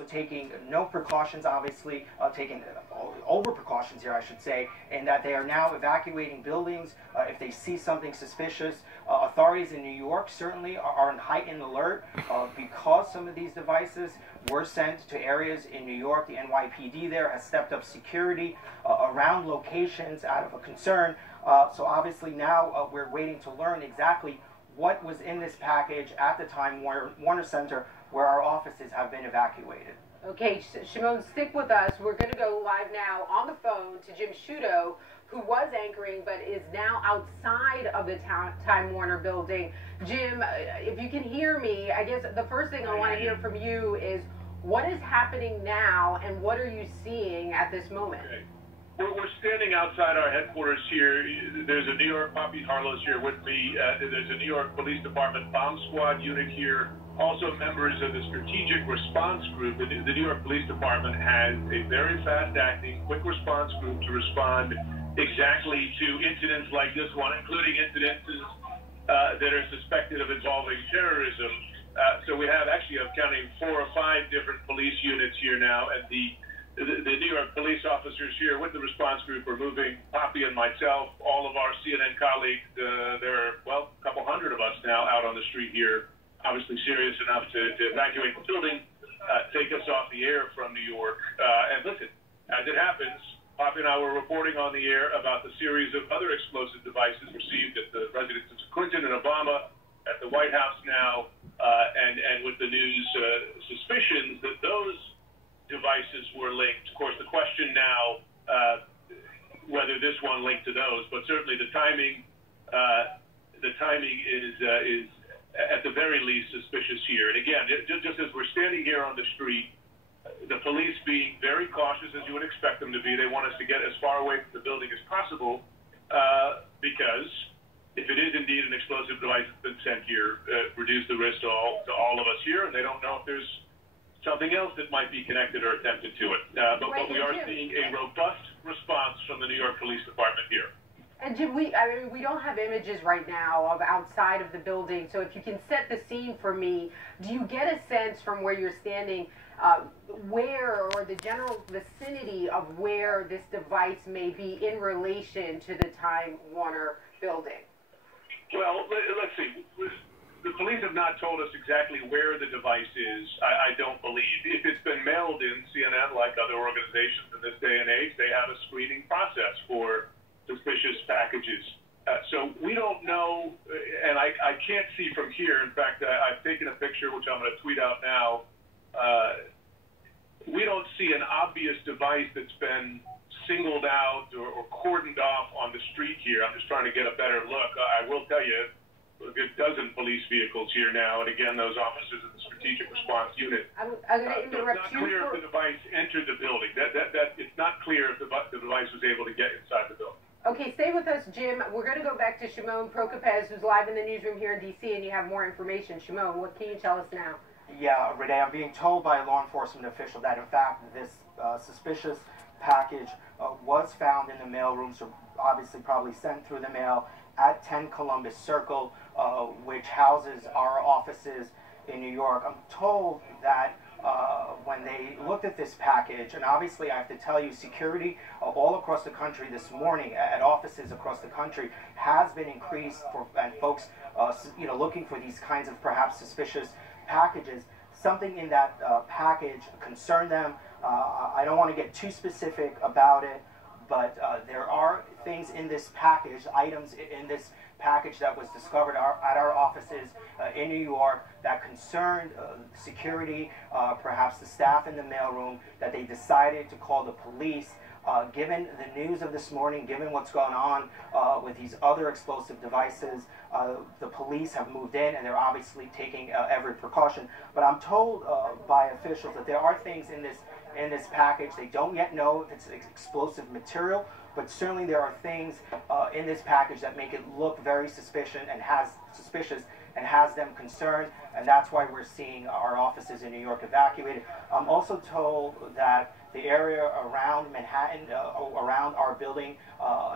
So taking no precautions, obviously, taking over precautions here, I should say, in that they are now evacuating buildings if they see something suspicious. Authorities in New York certainly are in heightened alert because some of these devices were sent to areas in New York. The NYPD there has stepped up security around locations out of a concern. So obviously now we're waiting to learn exactly what was in this package at the Time Warner Center, where our offices have been evacuated. Okay, Shimon, stick with us. We're going to go live now on the phone to Jim Sciutto, who was anchoring but is now outside of the Time Warner building. Jim, if you can hear me, I guess the first thing I want to hear from you is what is happening now and what are you seeing at this moment? Okay. We're standing outside our headquarters here. There's a New York, Poppy Harlow's here with me. There's a New York Police Department bomb squad unit here. Also members of the Strategic Response Group. The New York Police Department has a very fast-acting, quick response group to respond exactly to incidents like this one, including incidences that are suspected of involving terrorism. So we have actually, I'm counting 4 or 5 different police units here now, and the New York police officers here with the response group are moving Poppy and myself, all of our CNN colleagues. There are, well, a couple hundred of us now out on the street here, obviously serious enough to evacuate the building, take us off the air from New York. And listen, as it happens, Poppy and I were reporting on the air about the series of other explosive devices received at the residences of Clinton and Obama, at the White House now, and with the news suspicions that those devices were linked. Of course, the question now, whether this one linked to those, but certainly the timing is at the very least suspicious here. And again, just as we're standing here on the street, the police being very cautious, as you would expect them to be, they want us to get as far away from the building as possible, because if it is indeed an explosive device that's been sent here, reduce the risk to all of us here, and they don't know if there's something else that might be connected or attempted to it. But we are seeing a robust response from the New York Police Department here. And Jim, we don't have images right now of outside of the building, so if you can set the scene for me, do you get a sense from where you're standing where, or the general vicinity of where this device may be in relation to the Time Warner building? Well, let's see. The police have not told us exactly where the device is, I don't believe. If it's been mailed in, CNN, like other organizations in this day and age, they have a screening process for suspicious packages. So we don't know, and I can't see from here. In fact, I've taken a picture, which I'm going to tweet out now. We don't see an obvious device that's been singled out or cordoned off on the street here. I'm just trying to get a better look. I will tell you, a good dozen police vehicles here now, and again, those officers of the Strategic Response Unit. I'm going to interrupt you. It's not clear if the device entered the building. It's not clear if the device was able to get inside the building. Okay, stay with us, Jim. We're going to go back to Shimon Prokupecz, who's live in the newsroom here in D.C., and you have more information. Shimon, what can you tell us now? Yeah, Renee, I'm being told by a law enforcement official that, in fact, this suspicious package was found in the mailroom, so obviously probably sent through the mail at 10 Columbus Circle, which houses our offices in New York. I'm told that when they looked at this package, and obviously I have to tell you, security all across the country this morning at offices across the country has been increased and folks looking for these kinds of perhaps suspicious packages. Something in that package concerned them. I don't want to get too specific about it, but there are things in this package, items in this package that was discovered at our offices in New York that concerned security, perhaps the staff in the mailroom, that they decided to call the police. Given the news of this morning, given what's going on with these other explosive devices, the police have moved in and they're obviously taking every precaution. But I'm told by officials that there are things in this package. They don't yet know if it's explosive material, but certainly there are things in this package that make it look very suspicious and has them concerned, and that's why we're seeing our offices in New York evacuated. I'm also told that the area around Manhattan, around our building,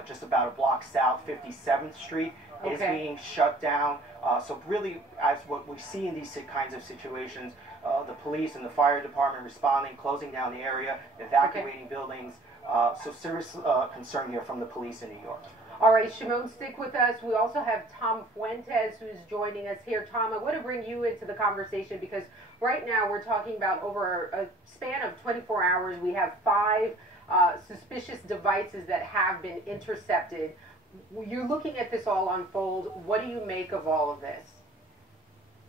just about a block south, 57th Street, is being shut down. So really, as what we see in these kinds of situations, the police and the fire department responding, closing down the area, evacuating buildings. So serious concern here from the police in New York. All right, Shimon, stick with us. We also have Tom Fuentes, who's joining us here. Tom, I want to bring you into the conversation because right now we're talking about over a span of 24 hours, we have 5 suspicious devices that have been intercepted. You're looking at this all unfold. What do you make of all of this?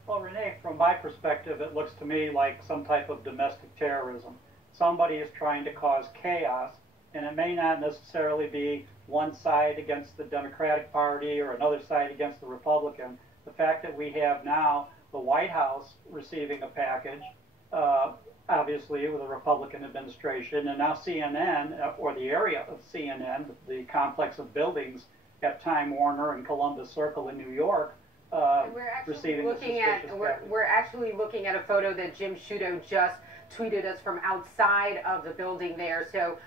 Well, Renee, from my perspective, it looks to me like some type of domestic terrorism. Somebody is trying to cause chaos, and it may not necessarily be one side against the Democratic Party or another side against the Republican. The fact that we have now the White House receiving a package, obviously with a Republican administration, and now CNN, or the area of CNN, the complex of buildings at Time Warner and Columbus Circle in New York, receiving we're actually looking at a photo that Jim Sciutto just tweeted us from outside of the building there. So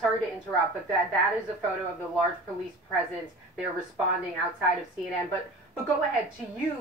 sorry to interrupt, but that is a photo of the large police presence. They're responding outside of CNN. But go ahead, to you.